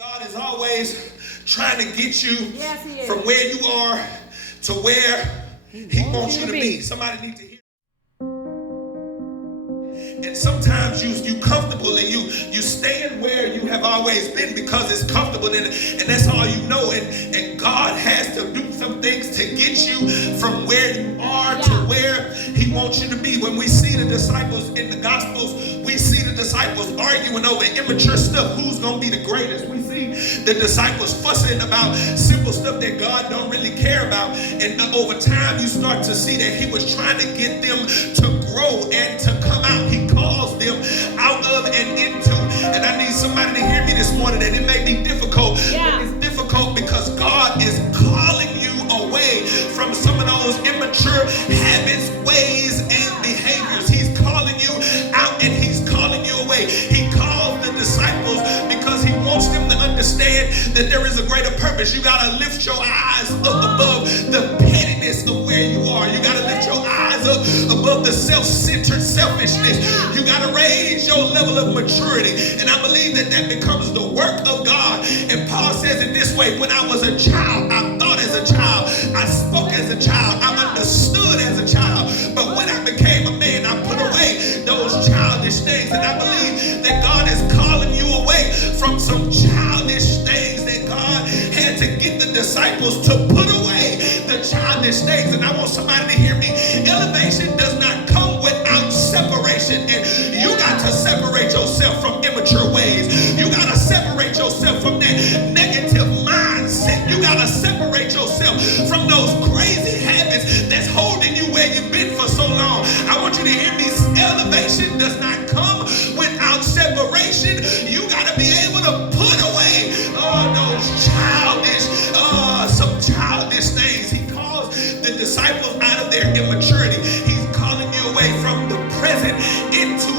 God is always trying to get you Yes, from where you are to where He wants you to be. Somebody needs to hear. And sometimes you comfortable and you staying where you have always been because it's comfortable and that's all you know. And God has to do some things to get you from where you are to where He wants you to be. When we see the disciples in the Gospels, we see the disciples arguing over immature stuff. Who's going to be the greatest? We see the disciples fussing about simple stuff that God don't really care about. And over time, you start to see that He was trying to get them to grow and to come out. He calls them out of and into. And I need somebody to hear me this morning. And it may be difficult. But it's difficult because God is calling you away from some of those immature habits, ways, and behaviors. He's calling you out and He's calling you away. He called the disciples because He wants them to understand that there is a greater purpose. You got to lift your eyes up above the pettiness of where you are. You got to lift your eyes up above the self-centered selfishness. You got to raise your level of maturity. And I believe that that becomes the work of God. And Paul says it this way: when I was a child, I thought as a child, I spoke as a child, I understood as a child. But when I became a man, I put away those childish things. And I believe that God is calling you away from some childish things, that God had to get the disciples to put away the childish things. And I want somebody to hear me. Elevation does not come without separation. And you got to separate yourself from immature ways. You got to separate yourself from that negative mindset. You got to separate yourself from those crazy habits that's holding you where you've been for so long. I want you to hear me. Elevation does not come without separation. You got to be able to put away those some childish things. He calls the disciples out of their immaturity. He's calling you away from the present into